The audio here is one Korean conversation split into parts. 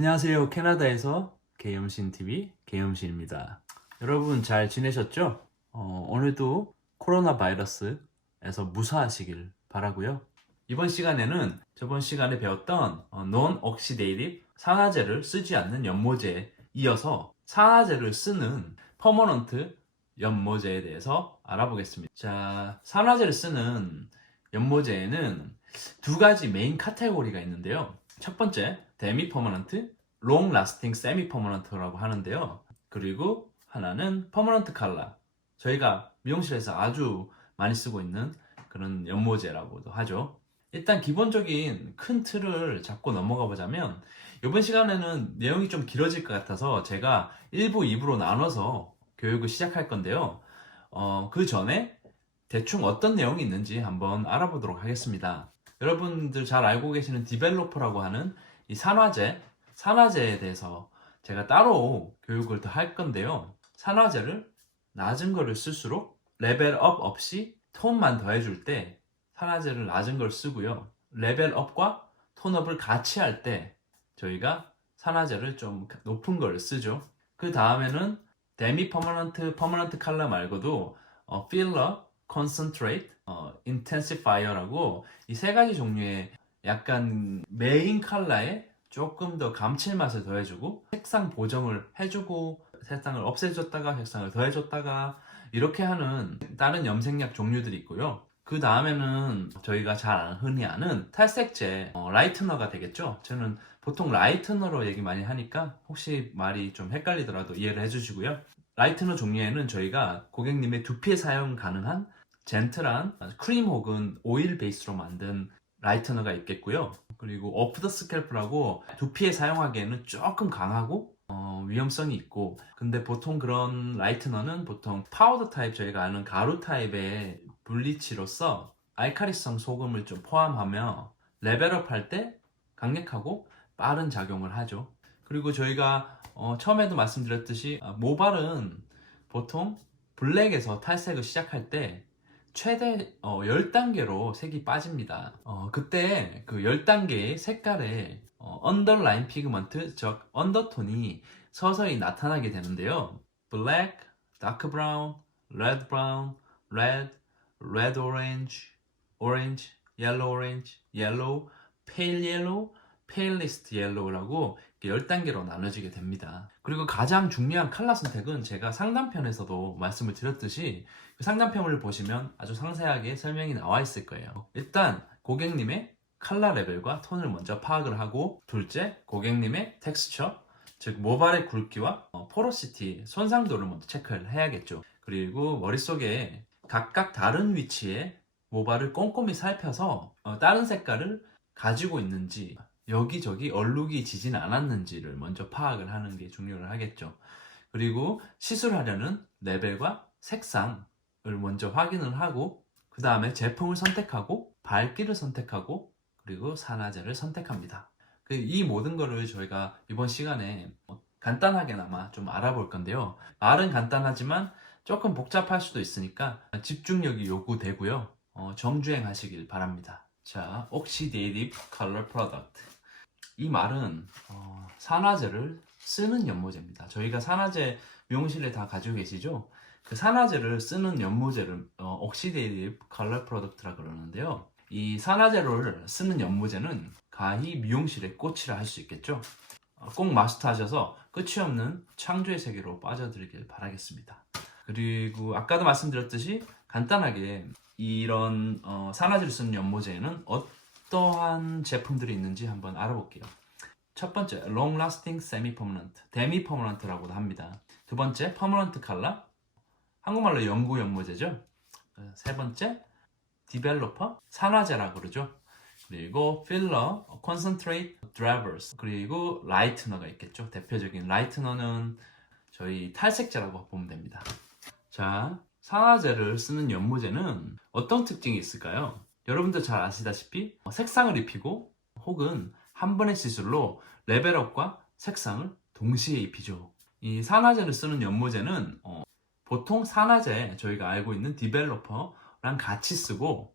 안녕하세요. 캐나다에서 개염신TV 개염신입니다. 여러분 잘 지내셨죠? 오늘도 코로나 바이러스에서 무사하시길 바라고요. 이번 시간에는 저번 시간에 배웠던 Non-Oxidative 산화제를 쓰지 않는 연모제에 이어서 산화제를 쓰는 퍼머넌트 연모제에 대해서 알아보겠습니다. 자, 산화제를 쓰는 연모제에는 두 가지 메인 카테고리가 있는데요. 첫 번째, 데미 퍼머넌트, 롱 라스팅 세미 퍼머넌트라고 하는데요. 그리고 하나는 퍼머넌트 칼라. 저희가 미용실에서 아주 많이 쓰고 있는 그런 연모제라고도 하죠. 일단 기본적인 큰 틀을 잡고 넘어가 보자면 이번 시간에는 내용이 좀 길어질 것 같아서 제가 1부, 2부로 나눠서 교육을 시작할 건데요. 그 전에 대충 어떤 내용이 있는지 한번 알아보도록 하겠습니다. 여러분들 잘 알고 계시는 디벨로퍼라고 하는 이 산화제에 대해서 제가 따로 교육을 더 할 건데요. 산화제를 낮은 거를 쓸수록 레벨업 없이 톤만 더해줄 때 산화제를 낮은 걸 쓰고요. 레벨업과 톤업을 같이 할 때 저희가 산화제를 좀 높은 걸 쓰죠. 그 다음에는 데미 퍼머넌트 컬러 말고도 필러, 컨센트레이트, 인텐시파이어라고 이 세 가지 종류의 약간 메인 컬러에 조금 더 감칠맛을 더해주고 색상 보정을 해주고 색상을 없애줬다가 색상을 더해줬다가 이렇게 하는 다른 염색약 종류들이 있고요. 그 다음에는 저희가 잘 흔히 아는 탈색제 라이트너가 되겠죠. 저는 보통 라이트너로 얘기 많이 하니까 혹시 말이 좀 헷갈리더라도 이해를 해주시고요. 라이트너 종류에는 저희가 고객님의 두피에 사용 가능한 젠틀한 크림 혹은 오일 베이스로 만든 라이트너가 있겠고요. 그리고 오프 더 스캘프라고 두피에 사용하기에는 조금 강하고 위험성이 있고, 근데 보통 그런 라이트너는 보통 파우더 타입, 저희가 아는 가루 타입의 블리치로서 알카리성 소금을 좀 포함하며 레벨업 할 때 강력하고 빠른 작용을 하죠. 그리고 저희가 처음에도 말씀드렸듯이 모발은 보통 블랙에서 탈색을 시작할 때 최대 10단계로 색이 빠집니다. 그때 그 10단계의 색깔의 언더라인 피그먼트, 즉 언더톤이 서서히 나타나게 되는데요. 블랙, 다크 브라운, 레드 브라운, 레드 오렌지, 오렌지, 옐로우 오렌지, 옐로우, 페일 옐로우, 페일리스트 옐로우라고 10단계로 나눠지게 됩니다. 그리고 가장 중요한 컬러 선택은 제가 상단편에서도 말씀을 드렸듯이 그 상단편을 보시면 아주 상세하게 설명이 나와 있을 거예요. 일단 고객님의 컬러 레벨과 톤을 먼저 파악을 하고, 둘째 고객님의 텍스처, 즉 모발의 굵기와 포로시티, 손상도를 먼저 체크를 해야겠죠. 그리고 머릿속에 각각 다른 위치에 모발을 꼼꼼히 살펴서 다른 색깔을 가지고 있는지, 여기저기 얼룩이 지진 않았는지를 먼저 파악을 하는 게 중요를 하겠죠. 그리고 시술하려는 레벨과 색상을 먼저 확인을 하고, 그 다음에 제품을 선택하고 밝기를 선택하고 그리고 산화제를 선택합니다. 이 모든 거를 저희가 이번 시간에 간단하게나마 좀 알아볼 건데요. 말은 간단하지만 조금 복잡할 수도 있으니까 집중력이 요구되고요. 정주행 하시길 바랍니다. 자, Oxidative Color Product. 이 말은 산화제를 쓰는 연모제입니다. 저희가 산화제 미용실에 다 가지고 계시죠? 그 산화제를 쓰는 연모제를 Oxidative Color Product라 그러는데요. 이 산화제를 쓰는 연모제는 가히 미용실의 꽃이라 할 수 있겠죠? 꼭 마스터하셔서 끝이 없는 창조의 세계로 빠져들길 바라겠습니다. 그리고 아까도 말씀드렸듯이 간단하게 이런 산화제를 쓰는 연모제에는 어떠한 제품들이 있는지 한번 알아볼게요. 첫 번째, Long Lasting Semi Permanent, 데미 퍼머넌트라고도 합니다. 두 번째, 퍼머넌트 칼라, 한국말로 영구 연모제죠. 세 번째, 디벨로퍼, 산화제라고 그러죠. 그리고 필러, 컨센트레이트, 드라이버스, 그리고 라이트너가 있겠죠. 대표적인 라이트너는 저희 탈색제라고 보면 됩니다. 자, 산화제를 쓰는 연모제는 어떤 특징이 있을까요? 여러분들 잘 아시다시피 색상을 입히고 혹은 한 번의 시술로 레벨업과 색상을 동시에 입히죠. 이 산화제를 쓰는 연모제는 보통 산화제, 저희가 알고 있는 디벨로퍼랑 같이 쓰고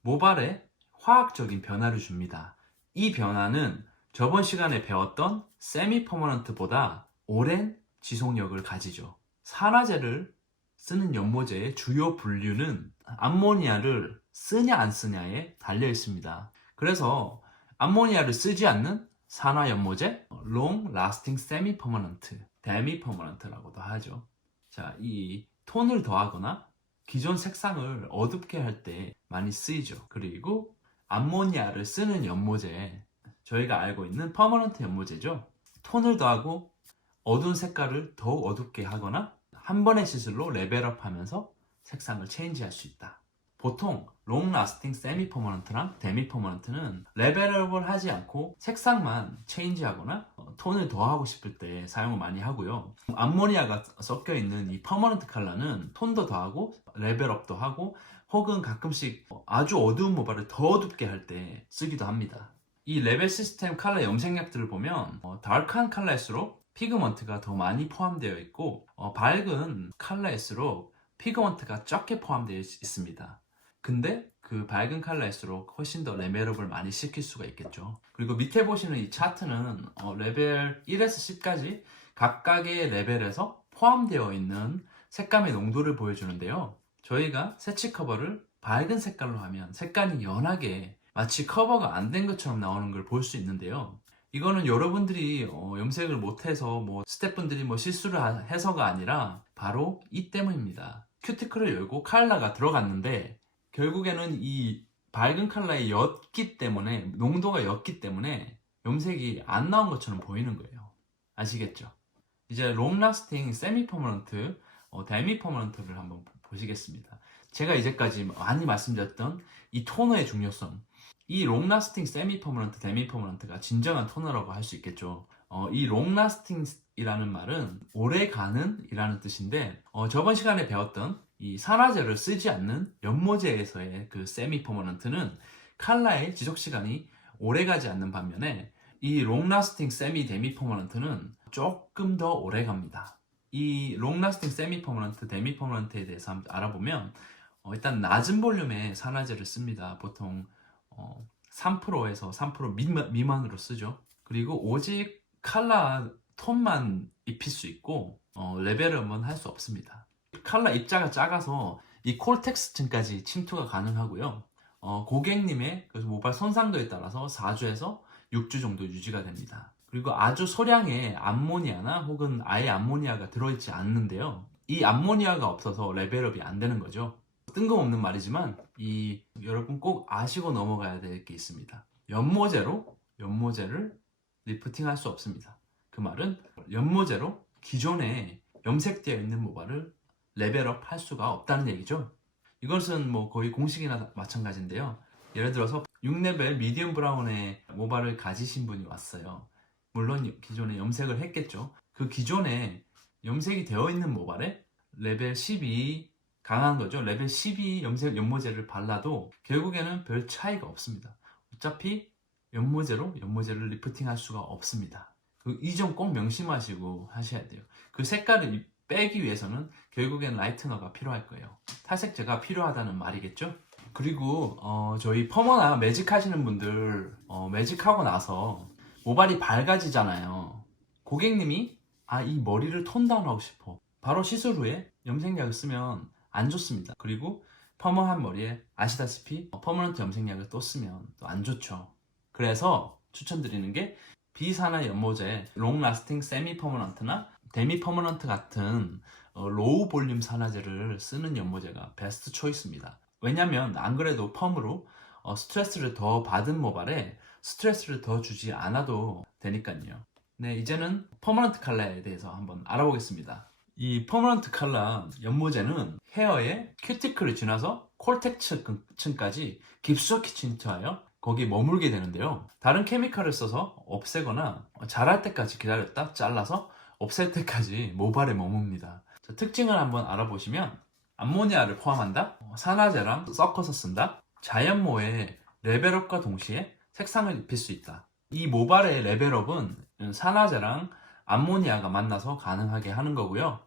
모발에 화학적인 변화를 줍니다. 이 변화는 저번 시간에 배웠던 세미 퍼머넌트보다 오랜 지속력을 가지죠. 산화제를 쓰는 연모제의 주요 분류는 암모니아를 쓰냐 안 쓰냐에 달려 있습니다. 그래서 암모니아를 쓰지 않는 산화 연모제, Long Lasting Semi Permanent, 데미 퍼머넌트라고도 하죠. 자, 이 톤을 더하거나 기존 색상을 어둡게 할 때 많이 쓰이죠. 그리고 암모니아를 쓰는 연모제, 저희가 알고 있는 퍼머넌트 연모제죠. 톤을 더하고 어두운 색깔을 더욱 어둡게 하거나 한 번의 시술로 레벨업 하면서 색상을 체인지할 수 있다. 보통 롱 라스팅 세미 퍼머넌트랑 데미 퍼머넌트는 레벨업을 하지 않고 색상만 체인지하거나 톤을 더하고 싶을 때 사용을 많이 하고요. 암모니아가 섞여 있는 이 퍼머넌트 컬러는 톤도 더하고 레벨업도 하고 혹은 가끔씩 아주 어두운 모발을 더 어둡게 할 때 쓰기도 합니다. 이 레벨 시스템 컬러 염색약들을 보면 다크한 컬러일수록 피그먼트가 더 많이 포함되어 있고 밝은 컬러일수록 피그먼트가 적게 포함되어 있습니다. 근데 그 밝은 컬러일수록 훨씬 더 레벨업을 많이 시킬 수가 있겠죠. 그리고 밑에 보시는 이 차트는 레벨 1에서 10까지 각각의 레벨에서 포함되어 있는 색감의 농도를 보여주는데요. 저희가 새치 커버를 밝은 색깔로 하면 색감이 연하게 마치 커버가 안 된 것처럼 나오는 걸 볼 수 있는데요. 이거는 여러분들이 염색을 못해서 스태프분들이 실수를 해서가 아니라 바로 이 때문입니다. 큐티클을 열고 컬러가 들어갔는데 결국에는 이 밝은 컬러에 옅기 때문에, 농도가 옅기 때문에 염색이 안 나온 것처럼 보이는 거예요. 아시겠죠? 이제 롱 라스팅 세미 퍼머넌트, 데미 퍼머넌트를 한번 보시겠습니다. 제가 이제까지 많이 말씀드렸던 이 토너의 중요성, 이 롱 라스팅 세미 퍼머넌트, 데미 퍼머넌트가 진정한 토너라고 할 수 있겠죠. 이 롱 라스팅이라는 말은 오래가는 이라는 뜻인데 저번 시간에 배웠던 이 산화제를 쓰지 않는 연모제에서의 그 세미 퍼머넌트는 컬러의 지속 시간이 오래가지 않는 반면에 이 롱 라스팅 세미 데미 퍼머넌트는 조금 더 오래갑니다. 이 롱 라스팅 세미 퍼머넌트, 데미 퍼머넌트에 대해서 한번 알아보면 일단 낮은 볼륨의 산화제를 씁니다. 보통 3%에서 3% 미만으로 쓰죠. 그리고 오직 컬러 톤만 입힐 수 있고 레벨업은 할 수 없습니다. 컬러 입자가 작아서 이 콜텍스층까지 침투가 가능하고요. 고객님의 모발 손상도에 따라서 4주에서 6주 정도 유지가 됩니다. 그리고 아주 소량의 암모니아나 혹은 아예 암모니아가 들어있지 않는데요. 이 암모니아가 없어서 레벨업이 안 되는 거죠. 뜬금없는 말이지만 여러분 꼭 아시고 넘어가야 될 게 있습니다. 연모제를 리프팅 할 수 없습니다. 그 말은 연모제로 기존에 염색되어 있는 모발을 레벨업 할 수가 없다는 얘기죠. 이것은 거의 공식이나 마찬가지인데요. 예를 들어서 6레벨 미디엄 브라운의 모발을 가지신 분이 왔어요. 물론 기존에 염색을 했겠죠. 그 기존에 염색이 되어 있는 모발에 레벨 12 강한 거죠. 레벨 12 연모제를 발라도 결국에는 별 차이가 없습니다. 어차피 연모제를 리프팅 할 수가 없습니다. 이 점 꼭 명심하시고 하셔야 돼요. 그 색깔을 빼기 위해서는 결국엔 라이트너가 필요할 거예요. 탈색제가 필요하다는 말이겠죠. 그리고 저희 퍼머나 매직 하시는 분들 매직하고 나서 모발이 밝아지잖아요. 고객님이 이 머리를 톤다운하고 싶어. 바로 시술 후에 염색약을 쓰면 안 좋습니다. 그리고 퍼머한 머리에 아시다시피 퍼머넌트 염색약을 또 쓰면 또 안 좋죠. 그래서 추천드리는 게 비산화 연모제 롱 라스팅 세미 퍼머넌트나 데미 퍼머넌트 같은 로우 볼륨 산화제를 쓰는 연모제가 베스트 초이스입니다. 왜냐면 안 그래도 펌으로 스트레스를 더 받은 모발에 스트레스를 더 주지 않아도 되니까요. 네, 이제는 퍼머넌트 컬러에 대해서 한번 알아보겠습니다. 이 퍼머넌트 컬러 연모제는 헤어의 큐티클을 지나서 콜텍스층까지 깊숙이 침투하여 거기에 머물게 되는데요. 다른 케미칼을 써서 없애거나 자랄 때까지 기다렸다 잘라서 없앨 때까지 모발에 머뭅니다. 자, 특징을 한번 알아보시면 암모니아를 포함한다, 산화제랑 섞어서 쓴다, 자연모의 레벨업과 동시에 색상을 입힐 수 있다. 이 모발의 레벨업은 산화제랑 암모니아가 만나서 가능하게 하는 거고요.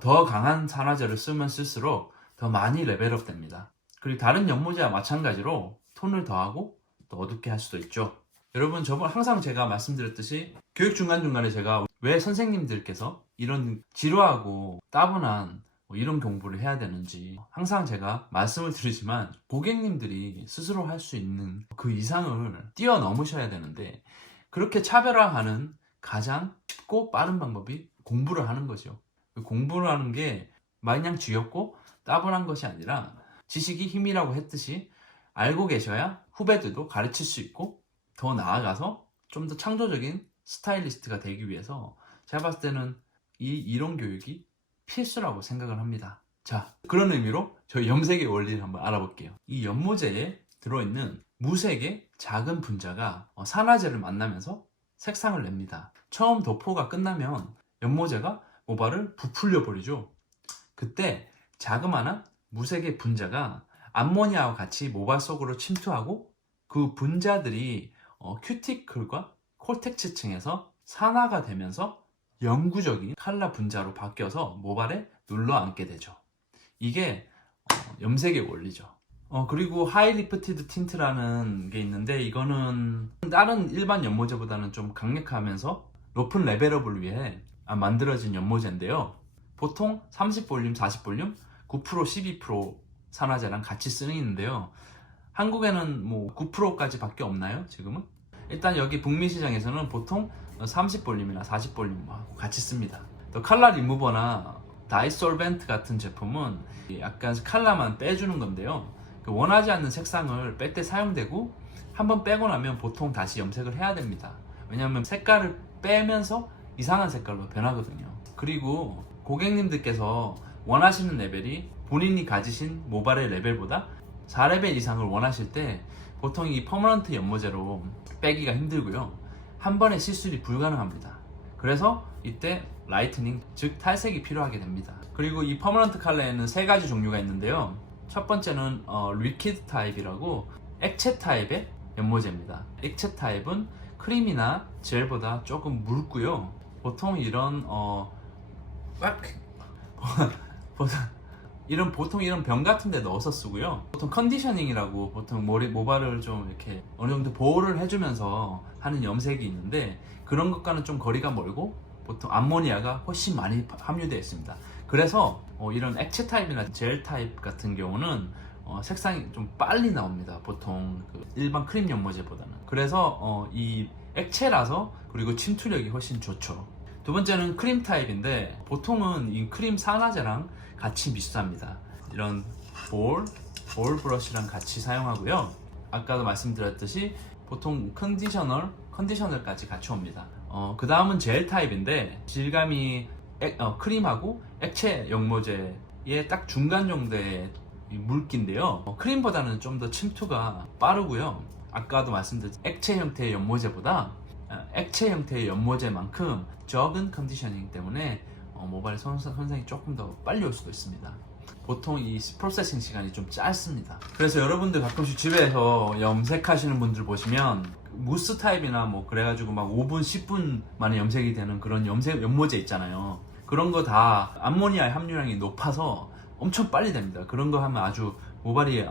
더 강한 산화제를 쓰면 쓸수록 더 많이 레벨업 됩니다. 그리고 다른 연모제와 마찬가지로 톤을 더하고 또 어둡게 할 수도 있죠. 여러분, 저번 항상 제가 말씀드렸듯이 교육 중간중간에 제가 왜 선생님들께서 이런 지루하고 따분한 이런 공부를 해야 되는지 항상 제가 말씀을 드리지만, 고객님들이 스스로 할 수 있는 그 이상을 뛰어넘으셔야 되는데, 그렇게 차별화하는 가장 쉽고 빠른 방법이 공부를 하는 거죠. 공부를 하는 게 마냥 쥐였고 따분한 것이 아니라, 지식이 힘이라고 했듯이 알고 계셔야 후배들도 가르칠 수 있고, 더 나아가서 좀 더 창조적인 스타일리스트가 되기 위해서 제가 봤을 때는 이 이론 교육이 필수라고 생각을 합니다. 자, 그런 의미로 저희 염색의 원리를 한번 알아볼게요. 이 연모제에 들어있는 무색의 작은 분자가 산화제를 만나면서 색상을 냅니다. 처음 도포가 끝나면 연모제가 모발을 부풀려 버리죠. 그때 자그마한 무색의 분자가 암모니아와 같이 모발 속으로 침투하고, 그 분자들이 큐티클과 콜텍스층에서 산화가 되면서 영구적인 칼라 분자로 바뀌어서 모발에 눌러앉게 되죠. 이게 염색의 원리죠. 그리고 하이 리프티드 틴트라는 게 있는데, 이거는 다른 일반 연모제보다는 좀 강력하면서 높은 레벨업을 위해 만들어진 연모제인데요. 보통 30볼륨, 40볼륨, 9%, 12% 산화제랑 같이 쓰이는데요. 한국에는 뭐 9%까지 밖에 없나요, 지금은? 일단 여기 북미 시장에서는 보통 30볼륨이나 40볼륨하고 같이 씁니다. 또 칼라 리무버나 다이솔벤트 같은 제품은 약간 칼라만 빼주는 건데요. 원하지 않는 색상을 뺄 때 사용되고, 한번 빼고 나면 보통 다시 염색을 해야 됩니다. 왜냐하면 색깔을 빼면서 이상한 색깔로 변하거든요. 그리고 고객님들께서 원하시는 레벨이 본인이 가지신 모발의 레벨보다 4레벨 이상을 원하실 때 보통 이 퍼머넌트 연모제로 빼기가 힘들고요. 한 번의 시술이 불가능합니다. 그래서 이때 라이트닝, 즉 탈색이 필요하게 됩니다. 그리고 이 퍼머넌트 컬러에는 3가지 종류가 있는데요. 첫 번째는 리퀴드 타입이라고 액체 타입의 연모제입니다. 액체 타입은 크림이나 젤보다 조금 묽고요. 보통 이런 보통 이런 병 같은 데 넣어서 쓰고요. 보통 컨디셔닝이라고, 보통 모발을 좀 이렇게 어느 정도 보호를 해주면서 하는 염색이 있는데, 그런 것과는 좀 거리가 멀고 보통 암모니아가 훨씬 많이 함유되어 있습니다. 그래서 이런 액체 타입이나 젤 타입 같은 경우는 색상이 좀 빨리 나옵니다. 보통 그 일반 크림 연모제보다는. 그래서 이 액체라서, 그리고 침투력이 훨씬 좋죠. 두 번째는 크림 타입인데, 보통은 이 크림 산화제랑 같이 비슷합니다. 이런 볼 브러쉬랑 같이 사용하고요. 아까도 말씀드렸듯이 보통 컨디셔널까지 같이 옵니다. 그 다음은 젤 타입인데, 질감이 크림하고 액체 연모제의 딱 중간 정도의 물기인데요. 크림보다는 좀 더 침투가 빠르고요. 아까도 말씀드렸듯이 액체 형태의 연모제보다 액체 형태의 연모제만큼 적은 컨디셔닝 때문에 모발 손상이 조금 더 빨리 올 수도 있습니다. 보통 이 프로세싱 시간이 좀 짧습니다. 그래서 여러분들 가끔씩 집에서 염색하시는 분들 보시면 무스 타입이나 뭐 그래가지고 막 5분, 10분 만에 염색이 되는 그런 연모제 있잖아요. 그런 거 다 암모니아 함유량이 높아서 엄청 빨리 됩니다. 그런 거 하면 아주 모발이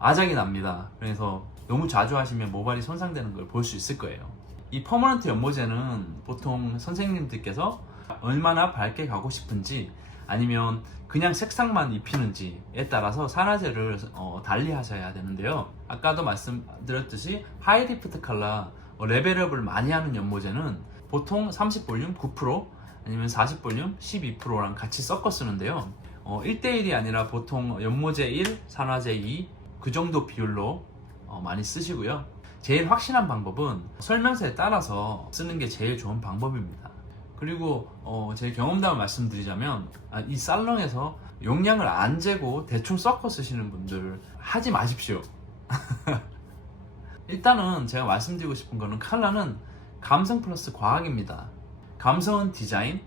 아작이 납니다. 그래서 너무 자주 하시면 모발이 손상되는 걸 볼 수 있을 거예요. 이 퍼머넌트 연모제는 보통 선생님들께서 얼마나 밝게 가고 싶은지, 아니면 그냥 색상만 입히는지에 따라서 산화제를 달리 하셔야 되는데요. 아까도 말씀드렸듯이 하이 리프트 컬러 레벨업을 많이 하는 연모제는 보통 30볼륨 9% 아니면 40볼륨 12%랑 같이 섞어 쓰는데요. 1대1이 아니라 보통 연모제 1, 산화제 2 그 정도 비율로 많이 쓰시고요. 제일 확실한 방법은 설명서에 따라서 쓰는 게 제일 좋은 방법입니다. 그리고 제 경험담을 말씀드리자면, 이 살롱에서 용량을 안 재고 대충 섞어 쓰시는 분들 하지 마십시오. 일단은 제가 말씀드리고 싶은 거는, 컬러는 감성 플러스 과학입니다. 감성은 디자인,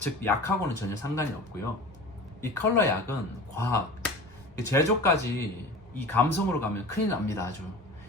즉 약하고는 전혀 상관이 없고요. 이 컬러 약은 과학, 제조까지 이 감성으로 가면 큰일 납니다. 아주.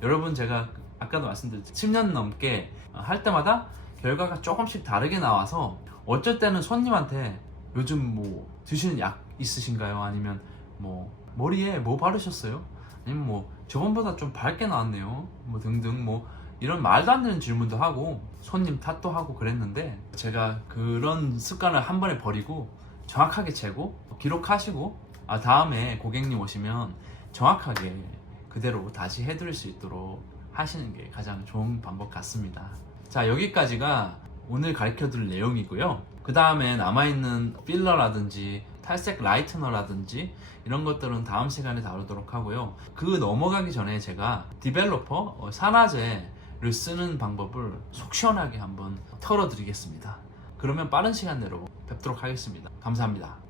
여러분, 제가 아까도 말씀드렸죠. 10년 넘게 할 때마다 결과가 조금씩 다르게 나와서, 어쩔 때는 손님한테 요즘 뭐 드시는 약 있으신가요? 아니면 뭐 머리에 뭐 바르셨어요? 아니면 뭐 저번보다 좀 밝게 나왔네요, 뭐 등등, 뭐 이런 말도 안 되는 질문도 하고 손님 탓도 하고 그랬는데, 제가 그런 습관을 한 번에 버리고 정확하게 재고 기록하시고 다음에 고객님 오시면 정확하게 그대로 다시 해드릴 수 있도록 하시는 게 가장 좋은 방법 같습니다. 자, 여기까지가 오늘 가르쳐 드릴 내용이고요. 그 다음에 남아있는 필러라든지 탈색 라이트너라든지 이런 것들은 다음 시간에 다루도록 하고요. 그 넘어가기 전에 제가 디벨로퍼 산화제를 쓰는 방법을 속 시원하게 한번 털어드리겠습니다. 그러면 빠른 시간 내로 뵙도록 하겠습니다. 감사합니다.